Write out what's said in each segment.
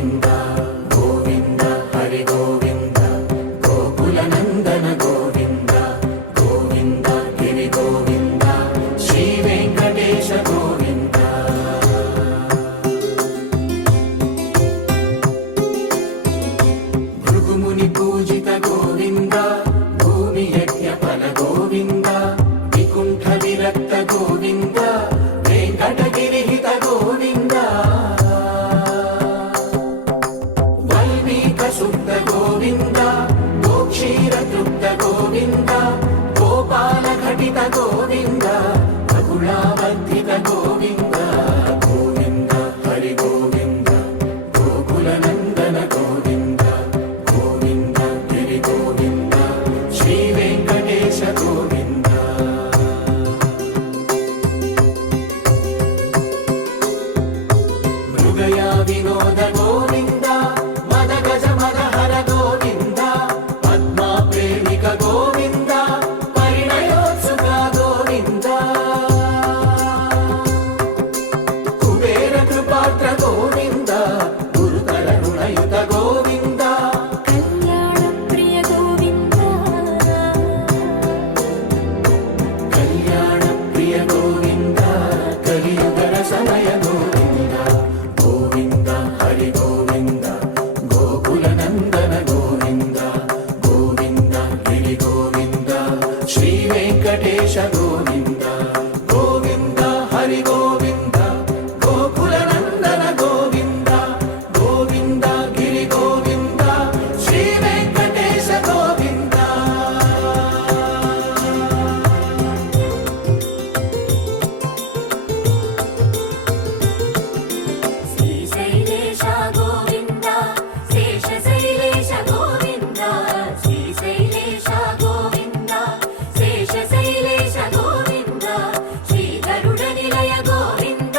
గోవింద గోవింద హరి గోవింద గోకుల నందన గోవింద గోవింద గిరి గోవింద శ్రీ వెంకటేశ గోవింద భృగుముని పూజిత గోవింద భూమి యజ్ఞ ఫల గోవింద వికుంఠ విరక్త గోవింద వెంకటగిరిహిత గోవింద వల్మీక శుద్ధ గోవింద గోక్షీర తృప్త గోవింద గోపాల ఘటిత గోవింద రఘుళావర్ధిత గోవింద గోవింద హరి గోవింద గోకుల నందన గోవింద గోవింద గిరి గోవింద శ్రీ వెంకటేశ గోవింద మృగయా వినోద గోవింద మద గజ మద హర గోవింద పద్మా ప్రేమిక గోవింద పరిణయోత్సుక గోవింద కుబేర కృపాత్ర గోవింద గురుతర రుణయుత గోవింద కళ్యాణ ప్రియ గోవింద కళ్యాణ ప్రియ గోవింద కలియుగర సమయ గోవింద గోవింద హరి గోవింద గోకుల నందన గోవింద గోవింద గిరి గోవింద శ్రీ వెంకటేశ గోవింద గోవింద హరి గోవింద గోకుల నందన గోవింద గోవింద గిరి గోవింద శ్రీ వెంకటేశ గోవింద శ్రీశైలేశ గోవింద శేషశైలేశ గోవింద శ్రీశైలేశ గోవింద శేషశైలేశ గోవింద శ్రీ గరుడ నిలయ గోవింద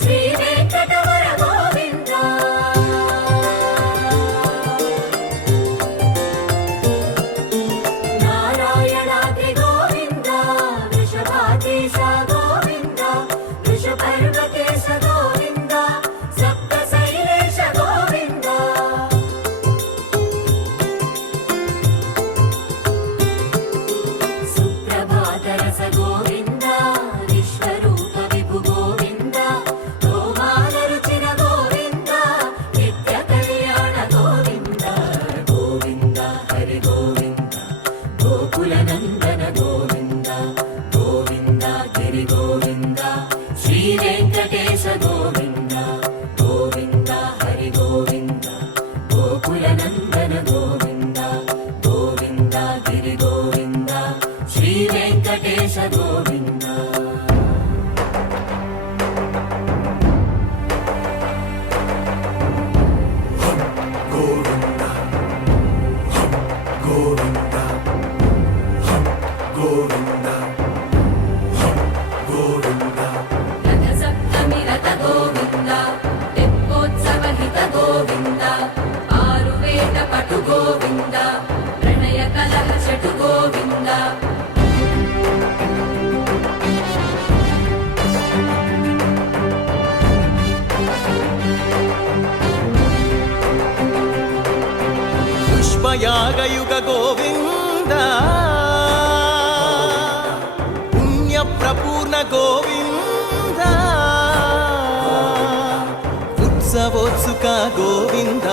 శ్రీ వెంకటవర గోవింద నారాయణాద్రి గోవింద వృషభాధీశ గోవింద వృషపర్వతేశ గోవింద సప్తశైలేశ గోవింద సుప్రభాతరస గోవింద విశ్వరూప విభు గోవింద గోమాల రుచిర గోవింద నిత్య కళ్యాణ గోవింద గోవింద హరి గోవింద గోకుల నందన గోవింద గోవింద గిరి గోవింద శ్రీ వెంకటేశ గోవింద గోవింద హరి గోవింద గోకుల నందన గోవింద గోవింద గిరి గోవింద శ్రీ వెంకటేశ గోవింద గోవింద గోవింద గోవింద గోవింద రథ సప్తమి రథ గోవింద తెప్పోత్సవ హిత గోవింద ఆరువేద పటు గోవింద ప్రణయ కలహ చటు గోవింద పుష్పయాగయుగ గోవింద పుణ్య ప్రపూర్ణ గోవింద ఉత్సవోత్సుక గోవింద